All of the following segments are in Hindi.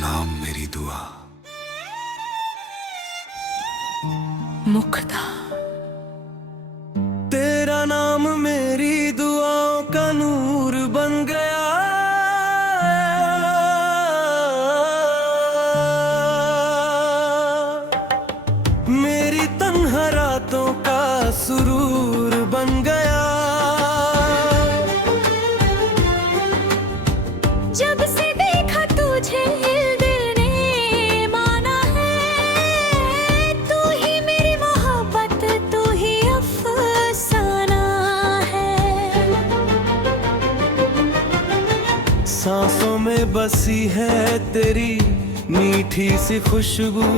नाम मेरी दुआ। मुक्ता तेरा नाम मेरी दुआओं का नूर बन गया। मेरी तन्हा रातों का सुरूर बन गया। जब से देखा तुझे दिल ने माना है, तू ही मेरी मोहब्बत, तू ही अफसाना है। सांसों में बसी है तेरी मीठी सी खुशबू।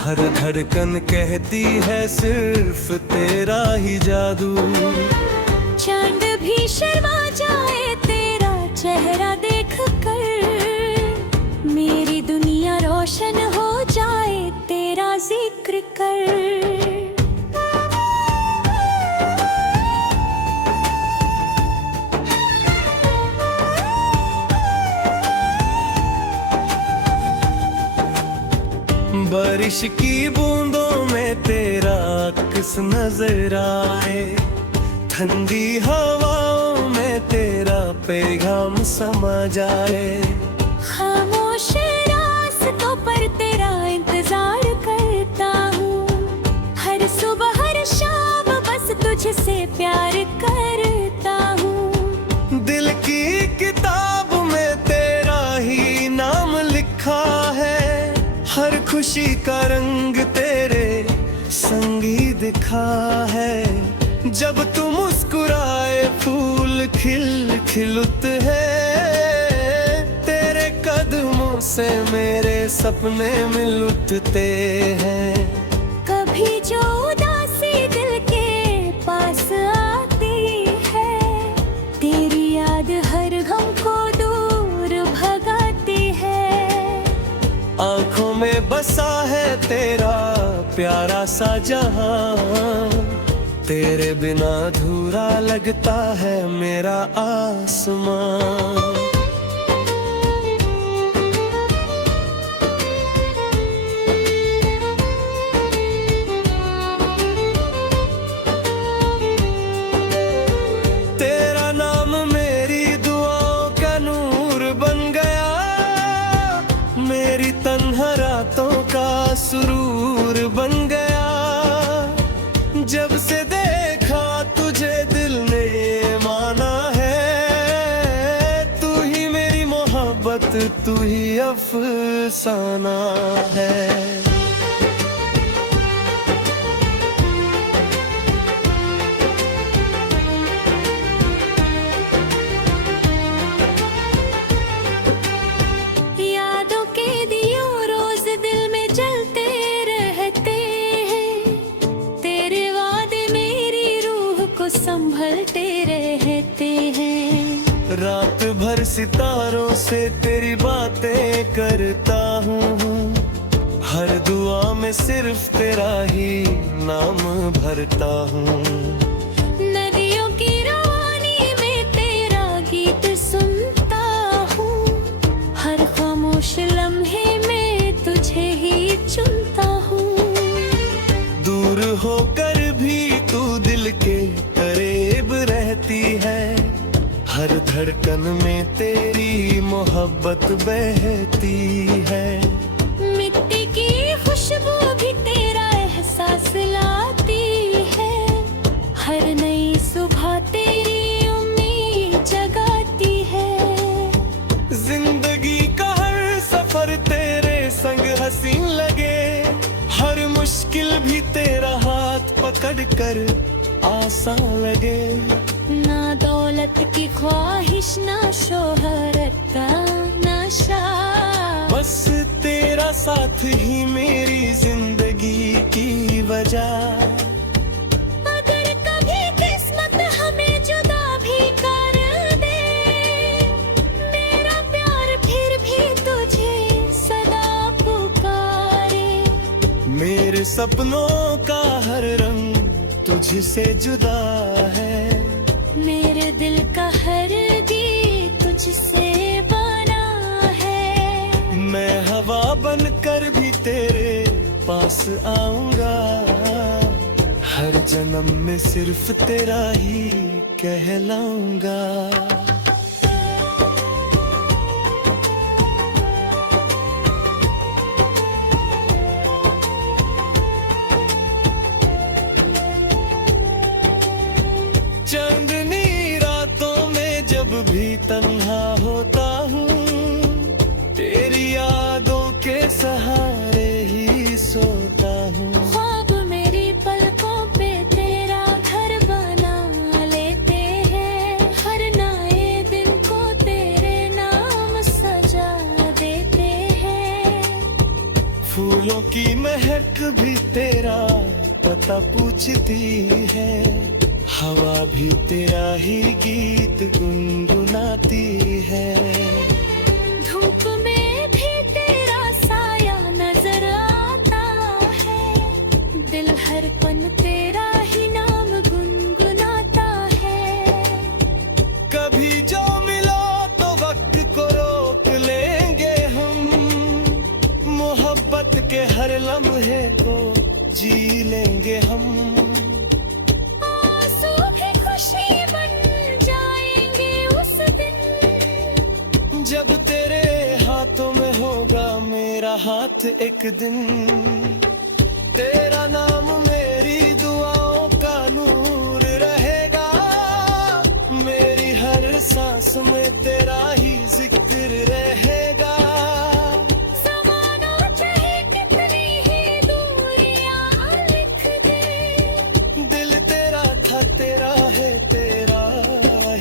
हर धड़कन कहती है सिर्फ तेरा ही जादू। चांद भी शर्मा जाए तेरा चेहरा देख कर, मेरी दुनिया रोशन हो जाए तेरा जिक्र कर। बारिश की बूंदों में तेरा किस नजर आए। ठंडी हवाओं में तेरा पैगाम समा जाए। खामोश रास्तों पर तेरा इंतजार करता हूँ। हर सुबह हर शाम बस तुझसे प्यार करता हूँ। दिल की किताब में तेरा ही नाम लिखा है। हर खुशी का रंग तेरे संगी दिखा है। जब तू मुस्कुराए फूल खिल खिलते हैं। तेरे कदमों से मेरे सपने मिल उठते हैं। कभी जो उदासी दिल के पास आती है, तेरी याद हर गम को दूर भगाती है। आँखों में बसा है तेरा प्यारा सा जहां। तेरे बिना अधूरा लगता है मेरा आसमां। तेरा नाम मेरी दुआओं का नूर बन गया। मेरी तन्हा रातों का सुरूर बन गया। जब से देखा तुझे दिल ने माना है। तू ही मेरी मोहब्बत, तू ही अफसाना है। संभलते रहते हैं। रात भर सितारों से तेरी बातें करता हूँ। हर दुआ में सिर्फ तेरा ही नाम भरता हूँ। नदियों की रवानी में तेरा गीत सुनता हूँ। हर खामोश लम्हे में तुझे ही चुनता हूँ। दूर होकर भी तू दिल के करीब रहती है। हर धड़कन में तेरी मोहब्बत बहती है। मिट्टी की खुशबू भी तेरा एहसास लाती है। हर नई सुबह तेरी उम्मीद जगाती है। जिंदगी का हर सफर तेरे संग हसीन लगे। हर मुश्किल भी तेरा हाथ पकड़ कर आसान लगे। ना दौलत की ख्वाहिश, ना शोहरत का नशा, बस तेरा साथ ही मेरी जिंदगी की वजह। अगर कभी किस्मत हमें जुदा भी कर दे, मेरा प्यार फिर भी तुझे सदा पुकारे। मेरे सपनों का हर रंग तुझसे जुदा है। मेरे दिल का हर गीत तुझसे बना है। आऊंगा, हर जन्म में सिर्फ तेरा ही कहलाऊंगा। चांदनी रातों में जब भी तन्हा होता हूँ, तेरी यादों के सहारे ही सोता हूँ। ख्वाब मेरी पलकों पे तेरा घर बना लेते हैं, हर नए दिन को तेरे नाम सजा देते हैं। फूलों की महक भी तेरा पता पूछती है, हवा भी तेरा ही गीत गुनगुनाती है। धूप में भी तेरा साया नजर आता है, दिल हर पल तेरा ही नाम गुनगुनाता है। कभी जो मिलो तो वक्त को रोक लेंगे हम, मोहब्बत के हर लम्हे को जी लेंगे हम। आंसू भी खुशी बन जाएंगे उस दिन, जब तेरे हाथों में होगा मेरा हाथ एक दिन। तेरा नाम मेरी दुआओं का नूर रहेगा, मेरी हर सांस में तेरा ही जिक्र रहेगा। ज़माना चाहे कितनी ही दूरियां लिख दे, दिल तेरा था तेरा है तेरा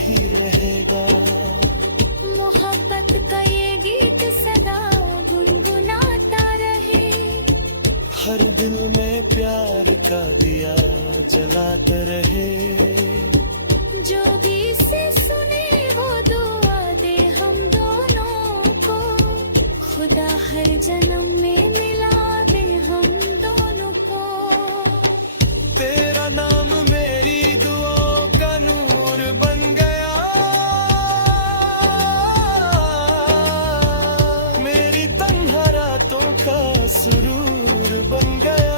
ही रहेगा। मोहब्बत का ये गीत सदा गुनगुनाता रहे, हर दिल में प्यार का दिया जलाते रहे। जो भी इसे सुने वो दुआ दे हम दोनों को, खुदा हर जन्म में मिला दे हम दोनों को। तेरा नाम मेरी दुआओं का नूर बन गया, मेरी तन्हा रातों का सुरूर बन गया।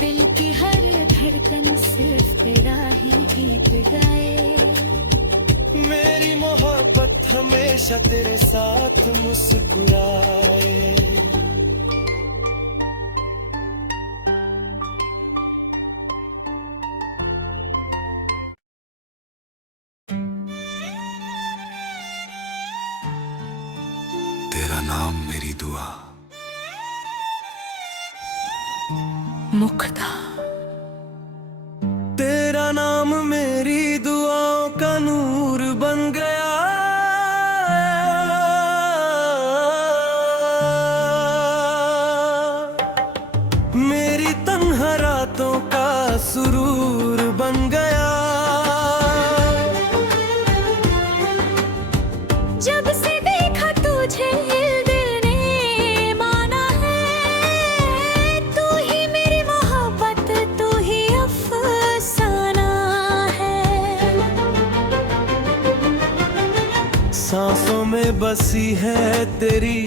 दिल की हर धड़कन सिर्फ तेरा ही गीत गाए, मेरी मोहब्बत हमेशा तेरे साथ मुस्कुराए। तेरा नाम मेरी दुआ। मुक्ता तेरा नाम मेरी दुआओं का नूर बन गया, मेरी तन्हा रातों का सुरूर बन गया। जब से देखा तुझे दिल ने माना है, तू ही मेरी मोहब्बत तू ही अफसाना है। सांसों में बसी है तेरी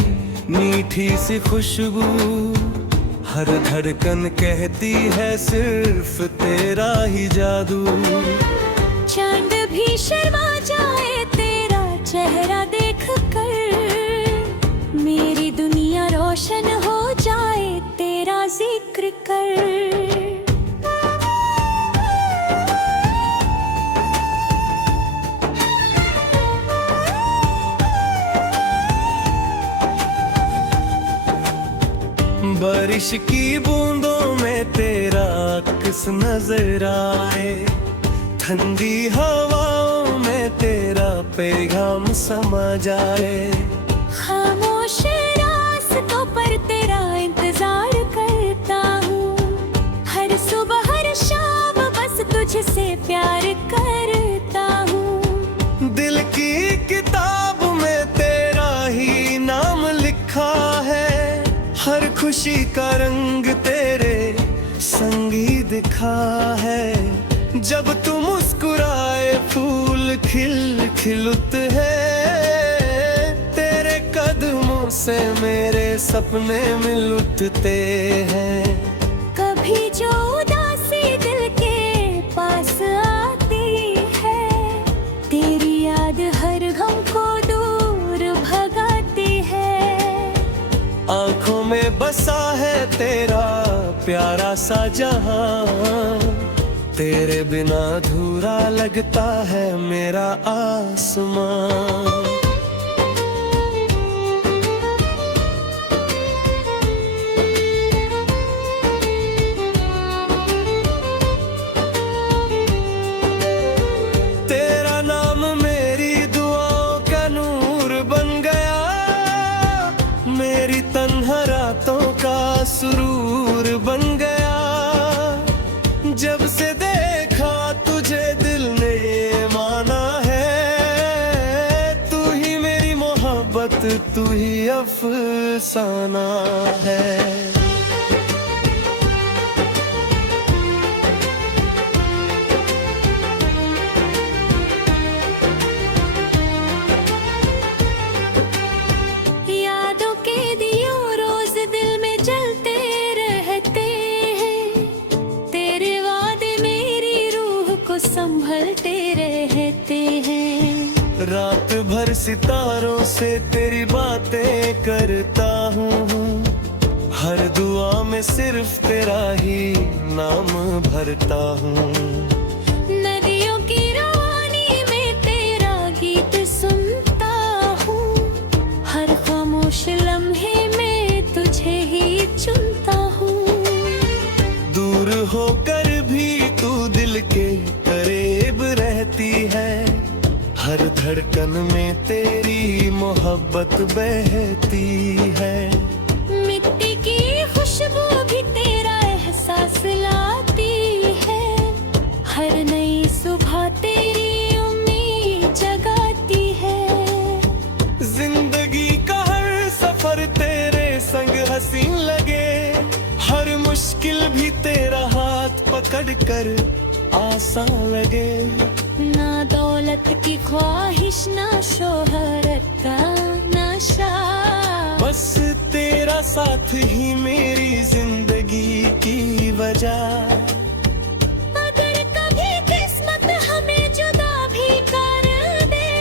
मीठी सी खुशबू, हर धड़कन कहती है सिर्फ तेरा ही जादू। चांद भी शर्मा जाए तेरा चेहरा देख कर, मेरी दुनिया रोशन हो जाए तेरा जिक्र कर। बारिश की बूंदों में तेरा किस नजर आए, ठंडी हवाओं में तेरा पैगाम समा जाए। खामोश रास्तों पर तेरा इंतजार करता हूँ, हर सुबह हर शाम बस तुझसे प्यार करता हूँ। दिल की किताब में तेरा ही नाम लिखा है, हर खुशी का रंग तेरे संगी दिखा है। जब तू मुस्कुराए फूल खिल खिलते हैं, तेरे कदमों से मेरे सपने मिल उठते हैं। कभी जो उदासी दिल के पास आती है, तेरी याद हर गम को दूर भगाती है। आंखों में बसा है तेरा प्यारा सा जहां, तेरे बिना अधूरा लगता है मेरा आसमां। तेरा नाम मेरी दुआओं का नूर बन गया, मेरी तन्हा रातों का सुरूर बन गया। जब से देखा तुझे दिल ने माना है, तू ही मेरी मोहब्बत, तू ही अफसाना है। यादों के दियो रोज दिल में जलते रहते हैं, तेरे वादे मेरी रूह को संभलते रहते हैं। रात भर सितारों से तेरी बातें करता हूँ, हर दुआ में सिर्फ तेरा ही नाम भरता हूँ। नदियों की रवानी में तेरा गीत सुनता हूँ, हर खामोश लम्हे में तुझे ही चुनता हूँ। दूर होकर भी तू दिल के करीब रहती है, हर धड़कन में तेरी मोहब्बत बहती है। मिट्टी की खुशबू भी तेरा एहसास लाती है, हर नई सुबह तेरी उम्मीद जगाती है। जिंदगी का हर सफर तेरे संग हसीन लगे, हर मुश्किल भी तेरा हाथ पकड़ कर आसान लगे। ना दौलत की ख्वाहिश, ना शोहरत का नशा, बस तेरा साथ ही मेरी जिंदगी की वजह। अगर कभी किस्मत हमें जुदा भी कर दे,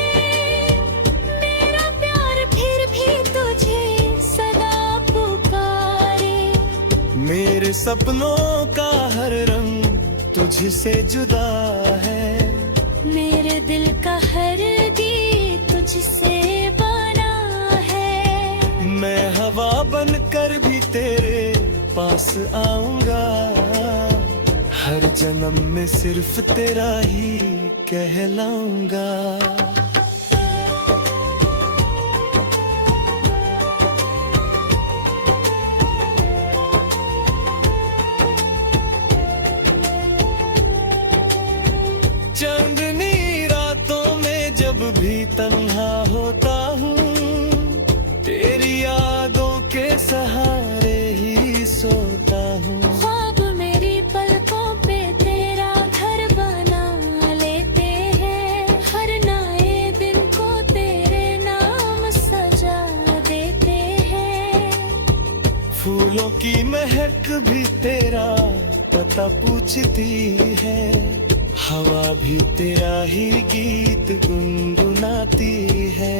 मेरा प्यार फिर भी तुझे सदा पुकारे। मेरे सपनों का हर रंग तुझसे जुदा है, मेरे दिल का हर गीत तुझसे बना है। मैं हवा बनकर भी तेरे पास आऊंगा, हर जन्म में सिर्फ तेरा ही कहलाऊंगा। चांदनी रातों में जब भी तन्हा होता हूँ, तेरी यादों के सहारे ही सोता हूँ। ख्वाब मेरी पलकों पे तेरा घर बना लेते हैं, हर नए दिन को तेरे नाम सजा देते हैं। फूलों की महक भी तेरा पता पूछती है, हवा भी तेरा ही गीत गुनगुनाती है।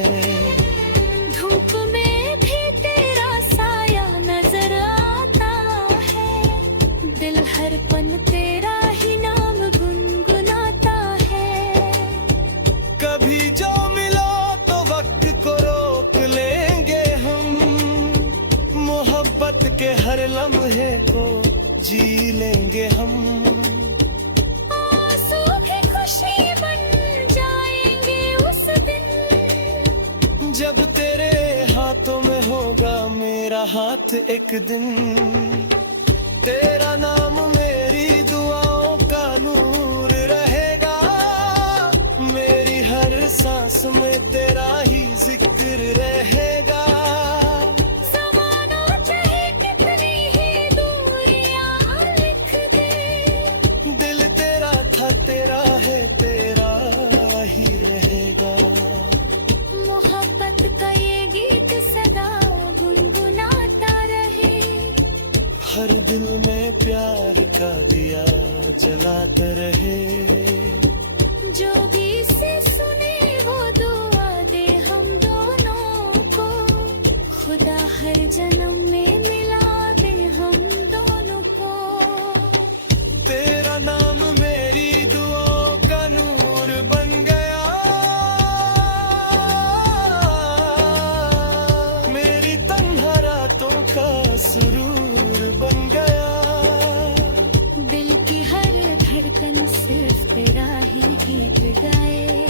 धूप में भी तेरा साया नजर आता है, दिल हर पल तेरा ही नाम गुनगुनाता है। कभी जो मिलो तो वक्त को रोक लेंगे हम, मोहब्बत के हर लम्हे को जी लेंगे हम। जब तेरे हाथों में होगा मेरा हाथ एक दिन, तेरा नाम मेरी दुआओं का नूर रहेगा, मेरी हर सांस में तेरा ही जिक्र रहेगा। ज़माना चाहे कितनी ही दूरियां लिख दे, दिल तेरा था तेरा है तेरा ही रहेगा। मोहब्बत का ये गीत सदा गुनगुनाता हर दिल में प्यार का दिया जलाते रहे। जो भी से सुने वो दुआ दे हम दोनों को, खुदा हर जन्म में मिला दे हम दोनों को। तेरा नाम मेरी दुआओं का नूर बन गया, मेरी तन्हा रातों का सुरूर बन गया। दिल की हर धड़कन सिर्फ तेरा ही गीत गाए।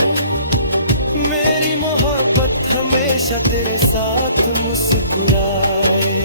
मेरी मोहब्बत हमेशा तेरे साथ मुस्कुराए।